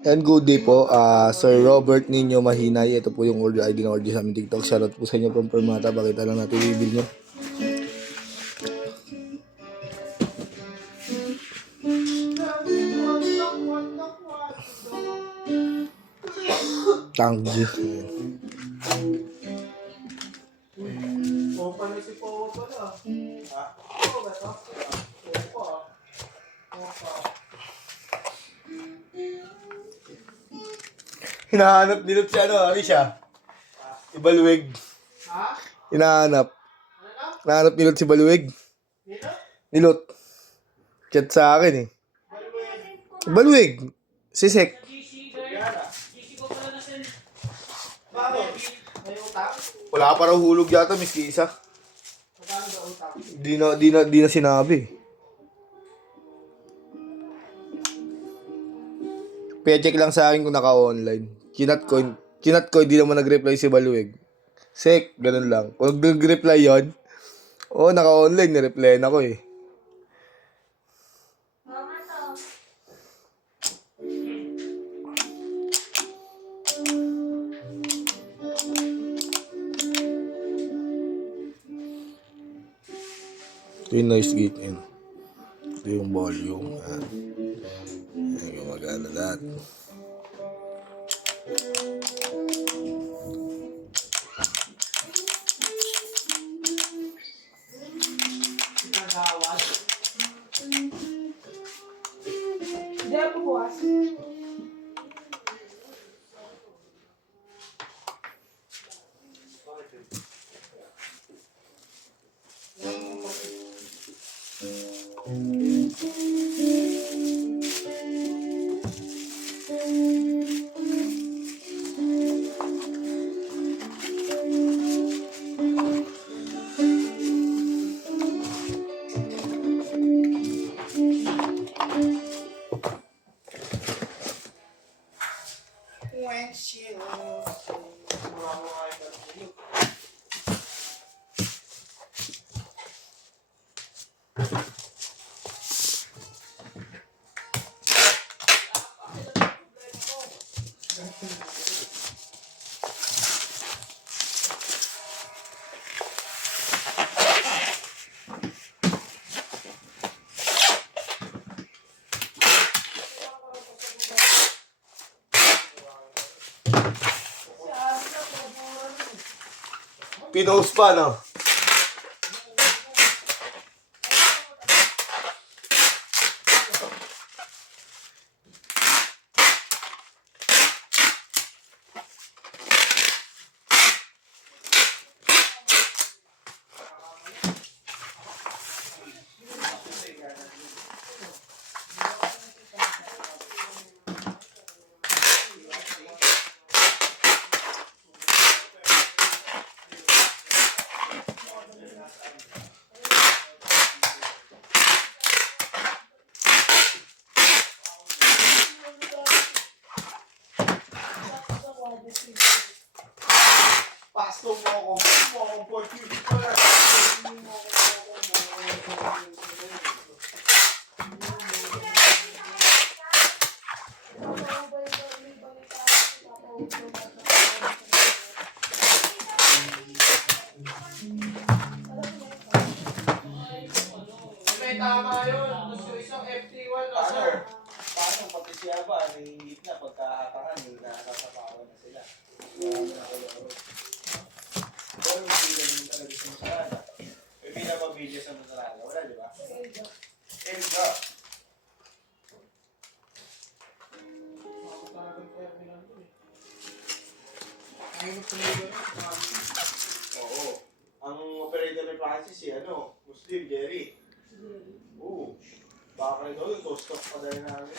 And good day po, Sir Robert Nino Mahinay. Ito po yung order ID ng order sa aming TikTok. Shoutout po sa inyo from Permata. Pakita lang natin yung bill nyo. Thank you. Hinahanap nilot si ano siya? Ibaluwig. Ha? Hinahanap. Hinahanap nilot si Baluwig. Nilot. Chat sa akin eh. Baluwig. Sisek. Wala pa raw hulog yata, miski isa. Di na sinabi. Pe-check lang sa akin kung naka-online. Kinat ko, hindi naman nag-reply si Baluwig. Sek, ganun lang. Kung nag-reply yun, naka-online, ni-replyan ako eh. Ito yung noise gate yun. Ito yung volume. Ayan, gumagana lahat. Hindi ako bukas. Pinost pa, no? Pasto mo akong 40. May tama yun. Gusto isang FT1 na sir. Paano pati siya ba? Nahihingit na pagkakatangan yung nasasapawan na sila. Ikaw yung pila naman talaga sa masarada. May pinapabidyo sa masarada. Wala, di ba? Elga. Oo. Ang operator ni Francis si Muslim, Jerry. Oo. Baka ito yung toast-off pa dahil namin.